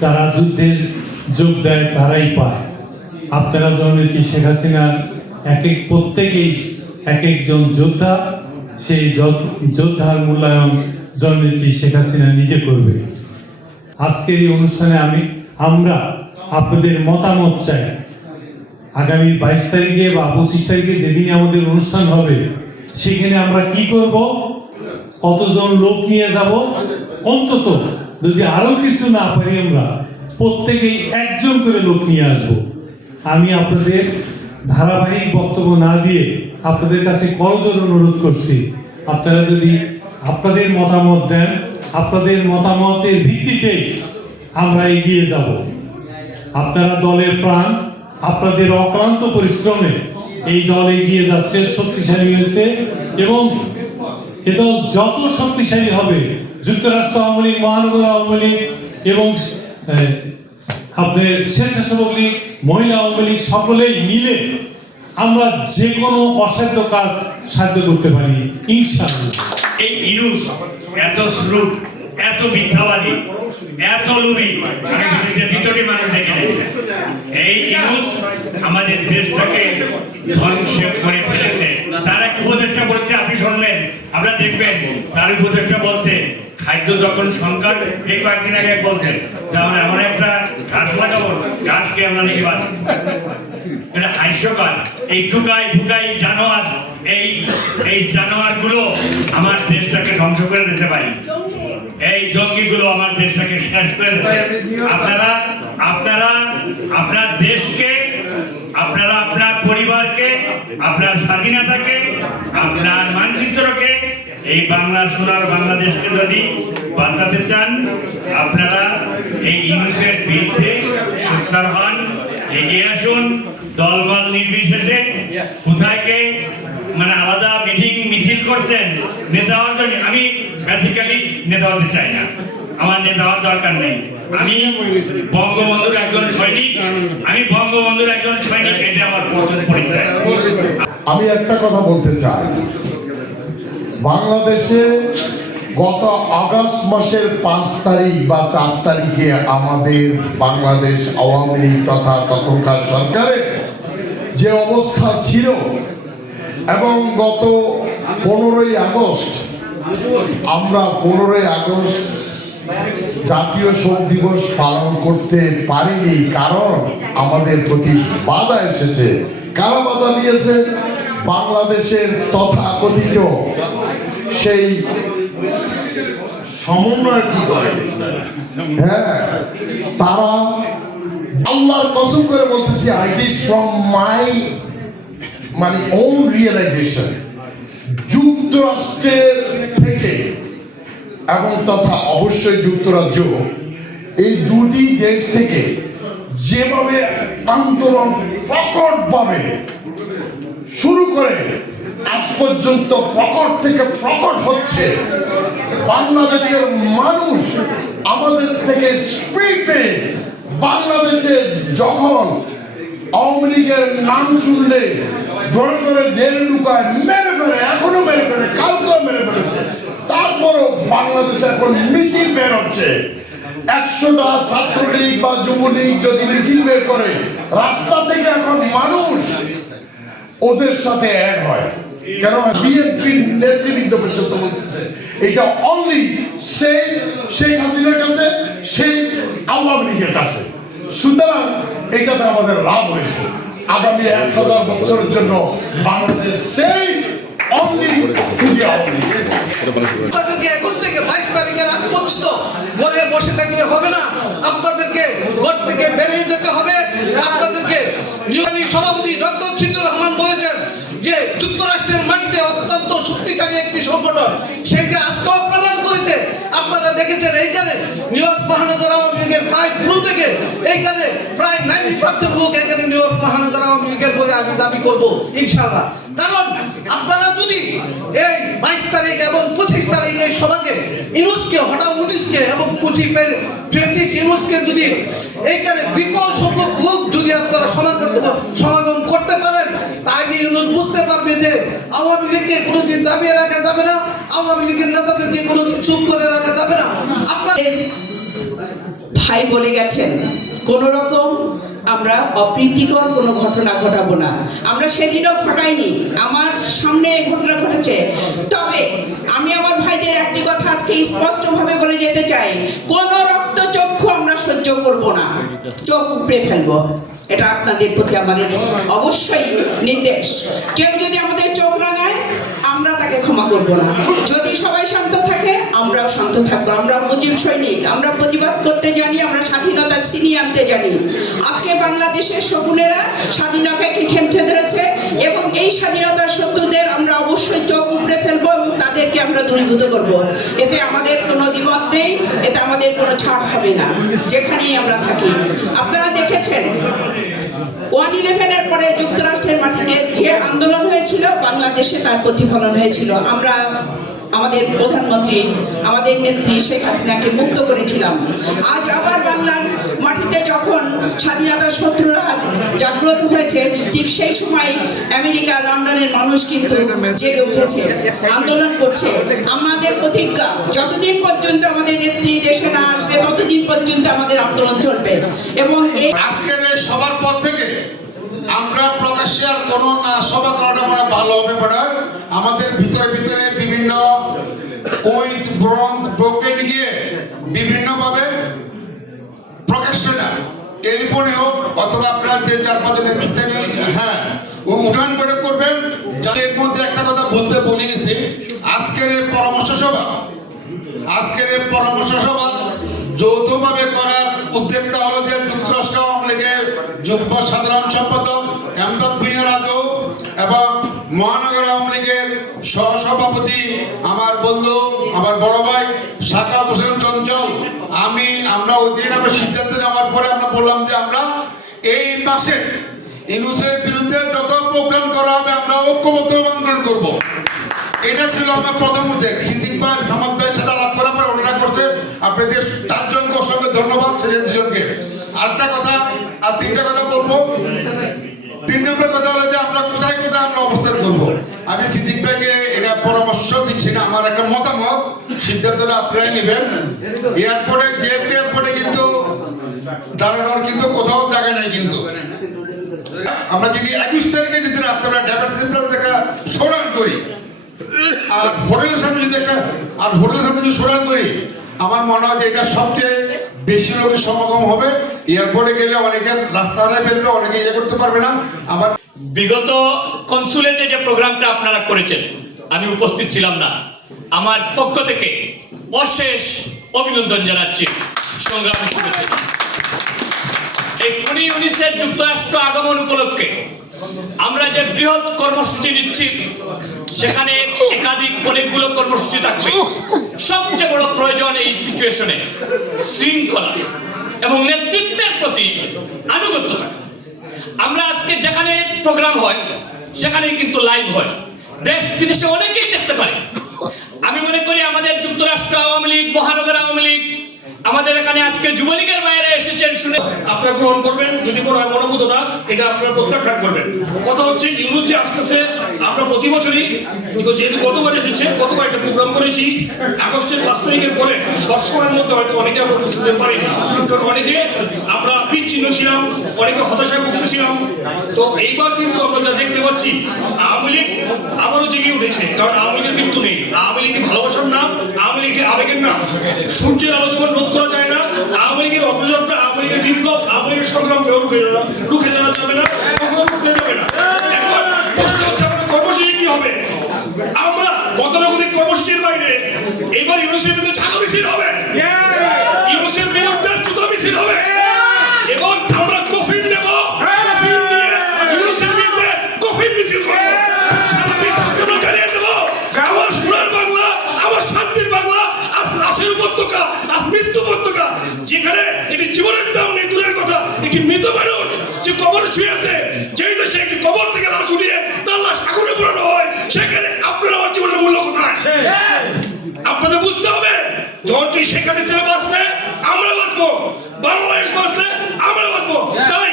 যারা যুদ্ধে যোগ দেয় তারাই পায়। আপনারা জননেত্রী শেখ হাসিনার প্রত্যেকেই এক একজন যোদ্ধা, সেই যোদ্ধার মূল্যায়ন জননেত্রী শেখ হাসিনা নিজে করবে। আজকের এই অনুষ্ঠানে আমরা আপনাদের মতামত চাই। আগামী 22 তারিখে বা 25 তারিখে যেদিন আমাদের অনুষ্ঠান হবে, সেখানে আমরা কি করব, কতজন লোক নিয়ে যাব, অন্তত যদি আরো কিছু না পারি আমরা প্রত্যেকেই একজন করে লোক নিয়ে আসব। আমি আপনাদের ধারাবাহিক বক্তব্য না দিয়ে আপনাদের কাছে করজোড়ে অনুরোধ করছি, আপনারা যদি আপনাদের মতামত দেন, আপনাদের মতামতের ভিত্তিতে আমরা এগিয়ে যাব। আপনারা দলের প্রাণ, আপনাদের অক্লান্ত পরিশ্রমে এই দল এগিয়ে যাচ্ছে, শক্তিশালী হয়েছে এবং এ দল যত শক্তিশালী হবে, যুক্তরাষ্ট্র আওয়ামী লীগ, মহানগর আওয়ামী লীগ এবং আপনার স্বেচ্ছাসেবক লীগ, মহিলা আওয়ামী লীগ সকলেই মিলে আমরা যে কোনো অসাধ্য কাজ সাধ্য করতে পারি ইনশাআল্লাহ। এই ইনুস এত শ্রুত, এত মিথ্যাবাদী, এত লোভী, দ্বিতীয়টি মানুষ দেখে নেই। এই ইনুস আমাদের দেশটাকে ধ্বংস করে ফেলেছে। তার এক উপদেষ্টা বলছে, আপনি শুনলেন, আপনারা দেখবেন, তার উপদেষ্টা বলছে খাদ্য যখন সংকট, এই কয়েকদিন আগে বলছে যে আমরা এমন একটা ঘাস লাগাবো, ঘাসকে আমরা নাকি বাঁচি। এটা হাস্যকর। এই ঢুকাই জানোয়ার, এই জানোয়ার গুলো আমার দেশটাকে ধ্বংস করে দিতে পারি। এই জঙ্গিগুলো আমার দেশটাকে শেষ করে দিচ্ছে। আপনারা আপনার দেশকে, আপনারা আপনার পরিবারকে, আপনার স্বাধীনতাকে, আপনার মানচিত্রকে, এই বাংলা সোনার বাংলাদেশকে যদি বাঁচাতে চান, আপনারা এই ইউনুসের বিরুদ্ধে সোচ্চার হন, এগিয়ে আসুন। দলবল নির্বিশেষে কোথায় কে আলাদা মিটিং মিছিল করছেন নেতা হওয়ার জন্য। আমি বেসিক্যালি নেতা হতে চাই না, আমার নেতা হওয়ার দরকার নেই। আমি বঙ্গবন্ধুর একজন সৈনিক, এটা আমার প্রথম পরিচয়। আমি একটা কথা বলতে চাই, বাংলাদেশে গত আগস্ট মাসের 5 তারিখ বা 4 তারিখে আমাদের বাংলাদেশ আওয়ামী লীগ তথা তখনকার সরকারের যে অবস্থা ছিল এবং গত 15ই আগস্ট আমরা 15ই আগস্ট জাতীয় শোক দিবস পালন করতে পারিনি, কারণ আমাদের প্রতি বাধা এসেছে। কারা বাধা দিয়েছে? বাংলাদেশের তথাকথিত সেই সমন্বয় কি করে, হ্যাঁ, তারা আল্লাহর কসম করে বলতেছি, it is from my own realization, যুক্তরাষ্ট্রের থেকে এবং তথা অবশ্যই যুক্তরাজ্য, এই দুটি দেশ থেকে যেভাবে আন্দোলন প্রকটভাবে শুরু করে আজ পর্যন্ত প্রকট থেকে প্রকট হচ্ছে, বাংলাদেশের মানুষ আমাদের থেকে স্পিডে বাংলাদেশে যখন আওয়ামী লীগের নাম শুনলে ধরে ধরে জেলে ঢুকায়, মেরে ফেলে, এখনো মেরে ফেলে, কালকেও মেরে ফেলেছে। তারপরও বাংলাদেশে এখন মিছিল বের হচ্ছে। 100টা ছাত্রলীগ বা যুবলীগ যদি মিছিল বের করে, রাস্তা থেকে এখন মানুষ ওদের সাথে এক হয়। কেন? বিএনপি নেতৃবৃন্দ পর্যন্ত বলতেছে এটা অনলি সেই শেখ হাসিনার কাছে, সেই আওয়ামী লীগের কাছে। সুতরাং এটাতে আমাদের লাভ হয়েছে। আগামী 1000 বছরের জন্য বাংলাদেশ সেই অনলি শুধু আওয়ামী লীগ। আপনাদেরকে এখন থেকে 22 তারিখের আগ পর্যন্ত ঘরে বসে থাকলে হবে না, আপনাদেরকে ঘর থেকে বেরিয়ে যেতে হবে। আপনাদেরকে নিয়মী সভাপতি ডক্টর সিদ্দুর রহমান বলেছেন যে যুক্তরাষ্ট্রের মাটিতে অত্যন্ত শক্তিশালী একটি সংগঠন, সেটা আজকেও প্রমাণ করেছে। আপনারা দেখেছেন এইখানে নিউ ইয়র্ক মহানগর আওয়ামী লীগের 5 গ্রুপ থেকে এইখানে প্রায় 90% লোক এখানে নিউ ইয়র্ক মহানগর আওয়ামী লীগের বলে আমি দাবি করবো ইনশাআল্লাহ। কারণ আপনারা যদি এই 22 তারিখ এবং 25 তারিখ এই সভাকে ইনুসকে হঠাৎ এবং ফ্রান্সিস ইনুসকে যদি এইখানে বিপুল সংখ্যক লোক যদি আপনারা সমাগম করতে পারেন, তাহলে ইনুস বুঝতে পারবে যে আওয়ামী লীগকে কোনোদিন দাবিয়ে রাখা যাবে না, আওয়ামী লীগের নেতাদেরকে কোনোদিন চুপ করে রাখা যাবে না। আপনার ভাই বলে গেছেন কোনো রকম আমরা অপ্রীতিকর কোনো ঘটনা ঘটাবো না। আমরা সেদিনও ঘটাইনি, আমার সামনে এই ঘটনা ঘটেছে। তবে আমি আমার ভাইদের একটি কথা আজকে স্পষ্টভাবে বলে যেতে চাই, কোনো রক্তচক্ষু আমরা সহ্য করব না, চোখ উপড়ে ফেলবো। এটা আপনাদের প্রতি আমাদের অবশ্যই নির্দেশ। কেউ যদি আমাদের চোখ রাঙায় আমরা তাকে ক্ষমা করব না। যদি সবাই শান্ত থাকে আমরাও শান্ত থাকবো। আমরা মুজিব সৈনিক, আমরা প্রতিবাদ করতে জানি, আমরা স্বাধীনতা ছিনিয়ে আনতে জানি। আজকে বাংলাদেশের শকুনেরা স্বাধীনতাকে খেমছে ধরেছে এবং এই স্বাধীনতার শত্রুদের আমরা অবশ্যই চোখ উপড়ে ফেলবো এবং তাদেরকে আমরা দূরীভূত করব। এতে আমাদের কোনো দ্বিমত নেই, এতে আমাদের কোনো ছাড় হবে না যেখানেই আমরা থাকি। আপনারা দেখেছেন 1/11-এর পরে যুক্তরাষ্ট্রের মাটিতে যে আন্দোলন হয়েছিল বাংলাদেশে তার প্রতিফলন হয়েছিল। আমরা আমাদের প্রধানমন্ত্রী, আমাদের নেত্রী শেখ হাসিনাকে মুক্ত করেছিলাম। আজ আবার বাংলার মাটিতে যখন স্বাধীনতার শত্রুরা জাগ্রত হয়েছে, ঠিক সেই সময় আমেরিকা, লন্ডনের মানুষ কিন্তু জেগে উঠেছে, আন্দোলন করছে। আমাদের প্রতিজ্ঞা, যতদিন পর্যন্ত আমাদের নেত্রী দেশে না আসবে ততদিন পর্যন্ত আমাদের আন্দোলন চলবে। এবং এই আজকের এই সবার পর থেকে আমরা প্রকাশ্যে আর কোনো না সভা করাটা মনে ভালো হবে বড়। আমাদের ভিতরে ভিতরে বিভিন্ন কোইন্স, ব্রোঞ্জ, ব্রোকেট গিয়ে বিভিন্নভাবে প্রকাশ্যে না, টেলিফোনে হোক অথবা আপনার যে 4-5 স্থানীয় উঠান করে করবেন। যাতে এর মধ্যে একটা কথা বলতে ভুলে গেছি, আজকের এই পরামর্শ সভা যৌথভাবে করার উদ্যোগটা হলো যে যুক্তরাষ্ট্র আওয়ামী লীগের যুগ্ম সাধারণ সম্পাদক এমদাদ ভূঁইয়া রাজু এবং মহানগর আওয়ামী লীগের সহসভাপতি আমার বন্ধু, আমার বড় ভাই সাকাত হোসেন চঞ্চল, আমরা ওই দিন আমরা সিদ্ধান্ত নেওয়ার পরে আমরা বললাম যে আমরা এই মাসে ইউনূসের বিরুদ্ধে যত প্রোগ্রাম করা হবে আমরা ঐক্যবদ্ধভাবে আন্দোলন করবো। এটা ছিল আমার প্রথম উদ্যোগ। সিদ্দিক ভাই, সামাদ ভাইয়ের সাথে আলাপ করার পর ওনারা করছে। আপনাদের 4 জনকে অসংখ্য ধন্যবাদ, সেটা 2 জনকে। আরেকটা কথা, আর 3টা কথা বলবো। 3 নম্বর কথা হলো যে আমরা কোথায় আমরা অবস্থান করবো। আমি সিদ্দিক ভাইকে এটা পরামর্শ দিচ্ছি না, আমার একটা মতামত, সিদ্ধান্তটা আপনারাই নেবেন। এয়ারপোর্টে, জেএফ এয়ারপোর্টে কিন্তু দাঁড়ানোর কিন্তু কোথাও জায়গা নাই। কিন্তু আমরা যদি 21 তারিখে যদি আপনারা ডাইভার্সিটি প্লাস একটা সরান করি আর হোটেলের সামনে যদি সরান করি, আমার মনে হয় যে এটা সবচেয়ে বেশি লোকের সমাগম হবে। এয়ারপোর্টে গেলে অনেকে রাস্তা হারায় ফেলবে, অনেকে করতে পারবে না। আমার বিগত কনসুলেটে যে প্রোগ্রামটা আপনারা করেছেন আমি উপস্থিত ছিলাম না, আমার পক্ষ থেকে অশেষ অভিনন্দন জানাচ্ছি, সংগ্রামী শুভেচ্ছা। এই 19 যুক্তরাষ্ট্র আগমন উপলক্ষে আমরা যে বৃহৎ কর্মসূচি নিচ্ছি, সেখানে অনেকগুলো কর্মসূচি থাকবে। সবচেয়ে বড় প্রয়োজন এই সিচুয়েশনে শৃঙ্খলা এবং নেতৃত্বের প্রতি আনুগত্য থাকা। আমরা আজকে যেখানে প্রোগ্রাম হয় সেখানে কিন্তু লাইভ হয়, দেশ বিদেশে অনেকেই দেখতে পারে। আমি মনে করি আমাদের যুক্তরাষ্ট্র আওয়ামী লীগ, মহানগর আওয়ামী লীগ, আমাদের এখানে আজকে যুবলীগের বাইরে এসেছেন শুনে আপনারা গ্রহণ করবেন। যদি কোনো মনোভূত না, এটা আপনারা প্রত্যাখ্যান করবেন। কথা হচ্ছে ইউনূস যে আসতেছে, আমরা প্রতি বছরই যেহেতু গতবার এসেছে, গতবার একটা প্রোগ্রাম করেছি আগস্টের 5 তারিখের পরে, শর্ট সময়ের মধ্যে হয়তো অনেকে আমরা উপস্থিত হতে পারিনি, কারণ অনেকে আমরা বিচ্ছিন্ন ছিলাম, অনেকে হতাশায় ভুগতেছিলাম। তো এইবার কিন্তু আমরা যা দেখতে পাচ্ছি, আওয়ামী লীগ আবারও জেগে উঠেছে। কারণ আওয়ামী লীগের মৃত্যু নেই, আওয়ামী লীগ ভালোবাসার নাম, আওয়ামী লীগ আবেগের নাম। সূর্যের আলো যেমন রোধ করা যায় না, আওয়ামী লীগের অগ্রযাত্রা, আওয়ামী লীগের বিপ্লব, আওয়ামী লীগের সংগ্রাম কেউ রুখে দেওয়া যাবে না, কখনো রুখতে যাবে না। এখন প্রশ্ন হচ্ছে আমাদের কর্মসূচি কি হবে। আমরা গতানুগতিক কর্মসূচির বাইরে এবার ইউনূসের বিরুদ্ধে ছাত্র মিছিল হবে, ইউনূসের বিরুদ্ধে জুতা মিছিল হবে এবং আমরা কফিন নেব, কফিন নিয়ে ইউনূসের বিরুদ্ধে কফিন মিছিল করব। সারা বিশ্বকে আমরা জানিয়ে দেব আমার সোনার বাংলা, আমার শান্তির বাংলা, আজ লাশের উপত্যকা, আজ মৃত্যু উপত্যকা, যেখানে এটি জীবনের দাম নেই দূরের কথা, এটি মৃত মানুষ যে কবর শুয়ে আছে, যেই দেশে একটি কবর থেকে লাশ উঠিয়ে তার লাশ আগুনে পোড়ানো হয়, সেখানে আপনার আমার জীবনের মূল্য কোথায়? আপনাদের বুঝতে হবে, যখন সেখানে ছেলে বাঁচলে আমরা বাঁচবো, বাংলাদেশ বাঁচলে আমরা বাঁচবো। তাই